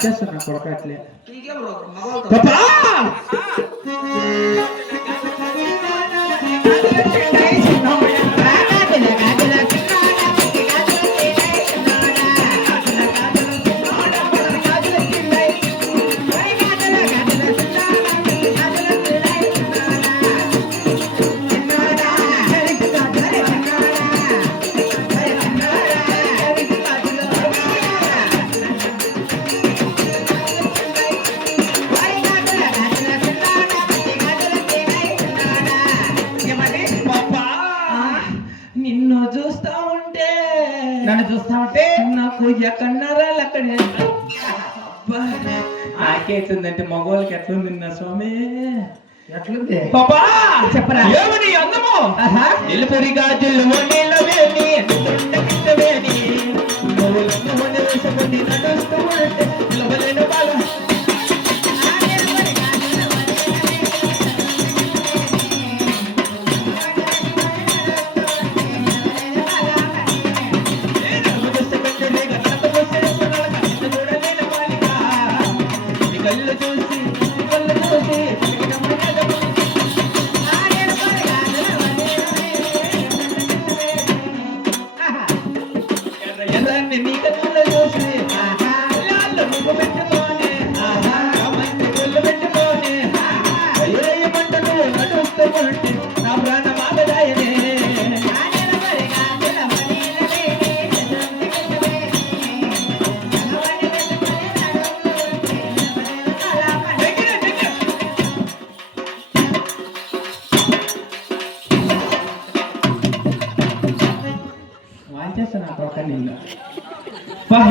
వాచేస్తున్నా కొడకట్లే నన్ను చూస్తా ఉంటే నాకు ఎక్కడన్నారాలు అక్కడే నాకేతుందంటే మగవాళ్ళకి ఎట్లుంది నా స్వామి ఎట్లుంది పాపా చెప్పరా ఏమని అందము నిలుపురి గాజులు నీళ్ళవేని వేని నడుస్తూ ఉంటే నిలవలేను బాగా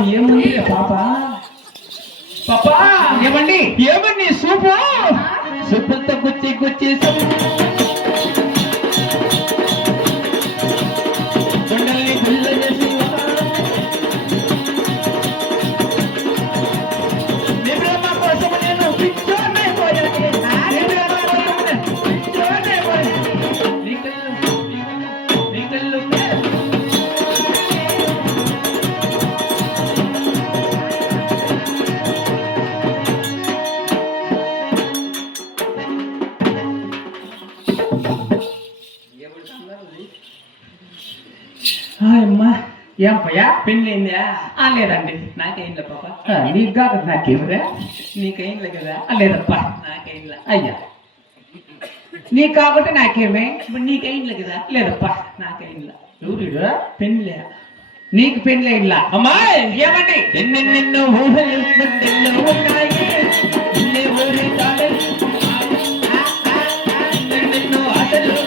ఏమండి పాపా పాపా ఏమండి ఏమండి సూపు సూపులతో గుచ్చి గుచ్చి గుండల్ని గుల్ల చేసి కోసం నేను అమ్మా ఏం పయ్యా పెళ్ళైందా లేదండి నాకేంలే పాప నీకు కాదు నాకేమరా నీకేంలే కదా లేదప్పా నాకేంలే అయ్యా నీకు కాబట్టి నాకేమే ఇప్పుడు నీకేంలే కదా లేదప్పా నాకేంలే ఎవరు పెళ్ళే నీకు పెళ్ళైంలా అమ్మాయి ఏమండి ఎన్నెన్నెన్నో ఊహలు ఉన్నాయి ఎన్నెన్నో ఆటలు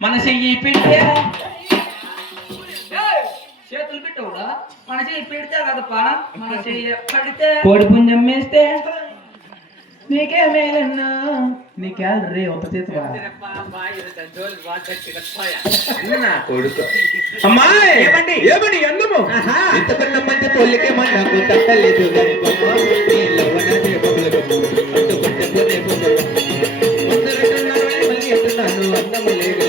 మన చెయ్యి పెడితే చేతులు పెట్టవుడా మన చెయ్యి పెడితే కదప్పా మన చెయ్యి పడితే కోడి పుంజం వేస్తే నీకే మేలన్నా నీకే రే ఒక చేతి అమ్మాయి ఏమండి ఏమండి అందము ఇంతకన్నా మంచి తొలికే నాకు తట్టలేదు అందము లేదు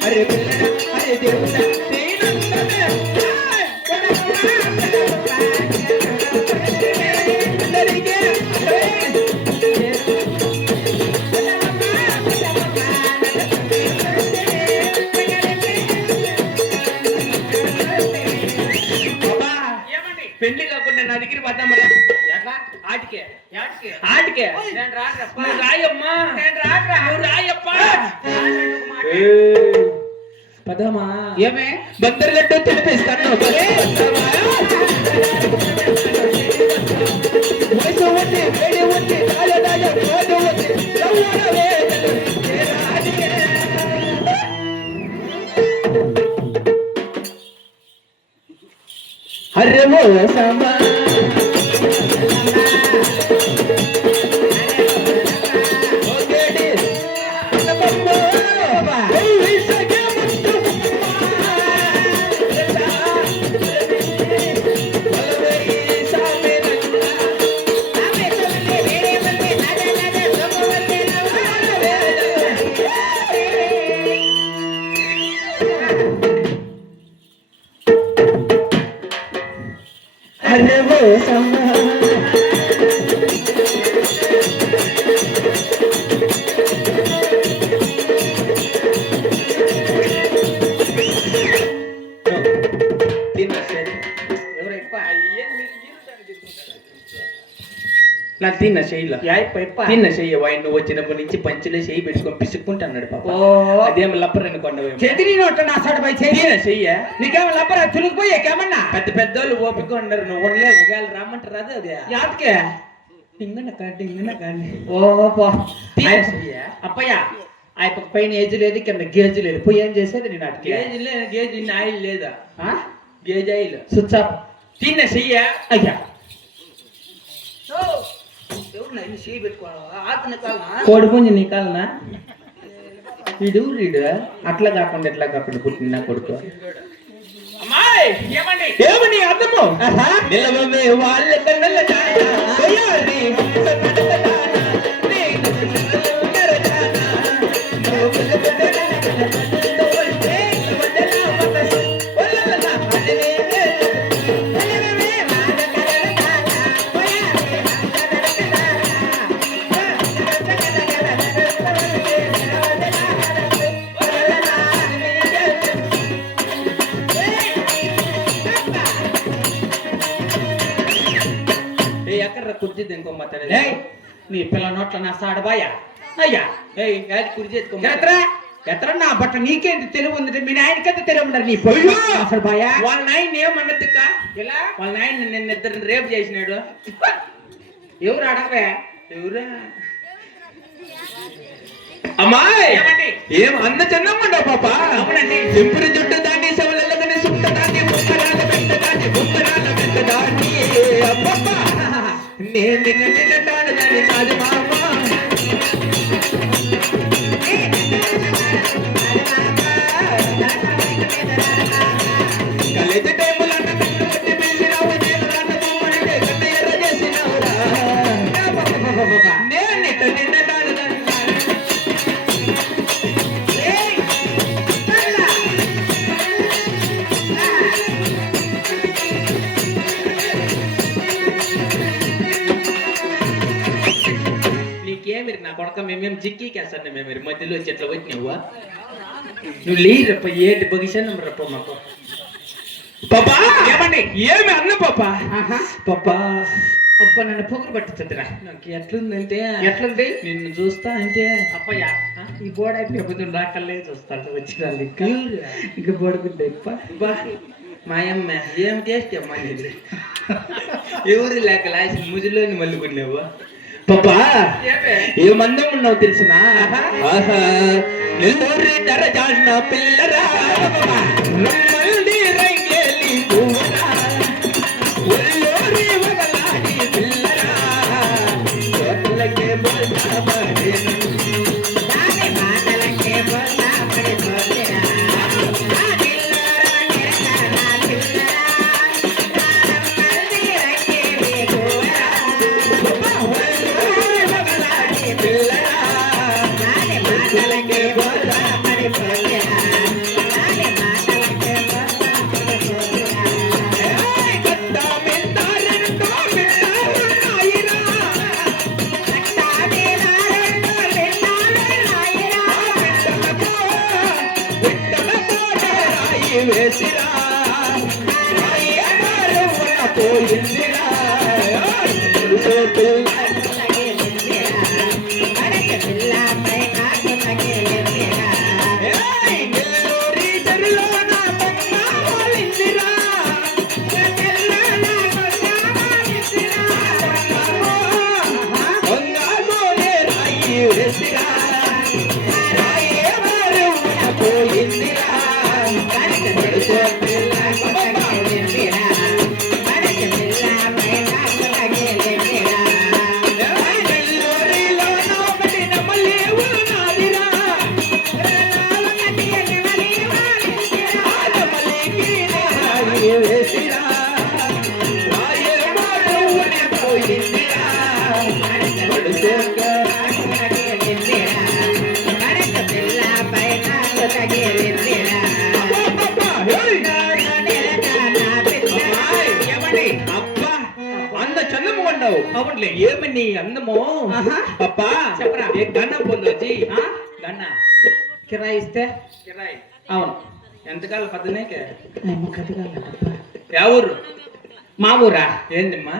అరే అరే దేవుడా డిగ్రీ పద్దాం ఆటికే ఆటికే రాయమ్మా రాయప్ప పదమా ఏమే బందర్గడ్డ తెలిపిస్తాను అరే ఓ సమా నాకు తిన్న చెయ్యిలో తిన్న చెయ్యి వాయిన్ నువ్వు వచ్చినప్పటి నుంచి పంచులో చెయ్యి పెట్టుకొని పిసుక్కుంటా అన్నాడు పాప అదేమో లబ్బరని చెయ్య నీకేమో లబ్బర చురుకుపోయేకేమన్నా పెద్ద పెద్దోళ్ళు ఓపిక ఉన్నారు నువ్వు ఉండలే ఒకవేళ రమ్మంటారు అదే అదే యాతకే ఇంగన కాండి అప్పయ్య ఆ పైన ఏజ్ లేదు కింద గేజ్ లేదు పోయి ఏం చేసేది నేను అటు గేజ్ ఆయిల్ లేదా గేజ్ ఆయిల్ స్విచ్ ఆఫ్ తిన్న చెయ్య అయ్యా కోడి పుంజి నీ కాలనా వీడు అట్లా కాకుండా ఎట్లా కాకుండా పుట్టిన కొడుకు ఏమని అర్థము నిలవే వాళ్ళ కుర్చీ ఇంకో మాట్లాడే నీ పిల్ల నోట్ల నా సాడబాయా అయ్యా కుర్చీ ఎత్ర నా బట్ట నీకేంటి తెలివి ఉంది మీ నాయనకైతే తెలివి ఉండరు నీ పొయ్యి అసలు బాయా వాళ్ళ నాయన ఏమన్నదిక్క ఇలా వాళ్ళ నాయన నిన్న ఇద్దరిని రేపు చేసినాడు ఎవరు అడగవే ఎవరా అమ్మాయి ఏం అంద చిన్నమ్మండవు పాప అవునండి చెంపుడు జుట్టు దాన్ని సెవలెల్లగానే సుట్ట దాన్ని ముక్కరాల వెంట దాన్ని ముక్కరాల వెంట దాన్ని అబ్బబ్బ నేను నిన్నటాను దాన్ని కాదు మామ కలిసి టైములు అన్న పెట్టి పిలిచినావు నేను రాన్న బొమ్మనంటే కన్న ఎర్ర చేసినావురా నేను నిన్నటాను దాన్ని నా కొడక మేమేం జిక్కికేస్తాను మేము మధ్యలో చెట్ల వచ్చి నువ్వు లేరప్ప ఏంటి పొజిషన్ రప్ప మాకు పాపా ఏమండి ఏమి అన్న పాపా పాపా అబ్బా నన్ను పొగరు పట్టించదురా నాకు ఎట్లుందంటే ఎట్లుంది నిన్ను చూస్తా అంటే అప్పయ్యా ఈ గోడ అయిపోయి రాకల్లే చూస్తాను వచ్చిన ఇంకా బోడుకుంటే బా మాయమ్మ ఏం టేస్ట్ అమ్మా నీది ఎవరు లేక లాసి ముజులోని మల్లుకున్నావు పాపా ఏ మందం ఉన్నావు తెలిసినా నెల్లూరి దరజాన్న పిల్లరా రంగేలి పువ్వురా ఒల్లూరి వగలాడి పిల్లరా చోట్లకే బోల్తాబడే దాని మాటలకే బోల్తాబడే బోల్తేరా అవునులే ఏమి నీ అందము పప్పా చెప్పరా గన్నం పొందొచ్చి గన్న కిరాయి ఇస్తే కిరాయి అవును ఎంతకాల పద్దనేకే యా ఊరు మా ఊరా ఏందమ్మా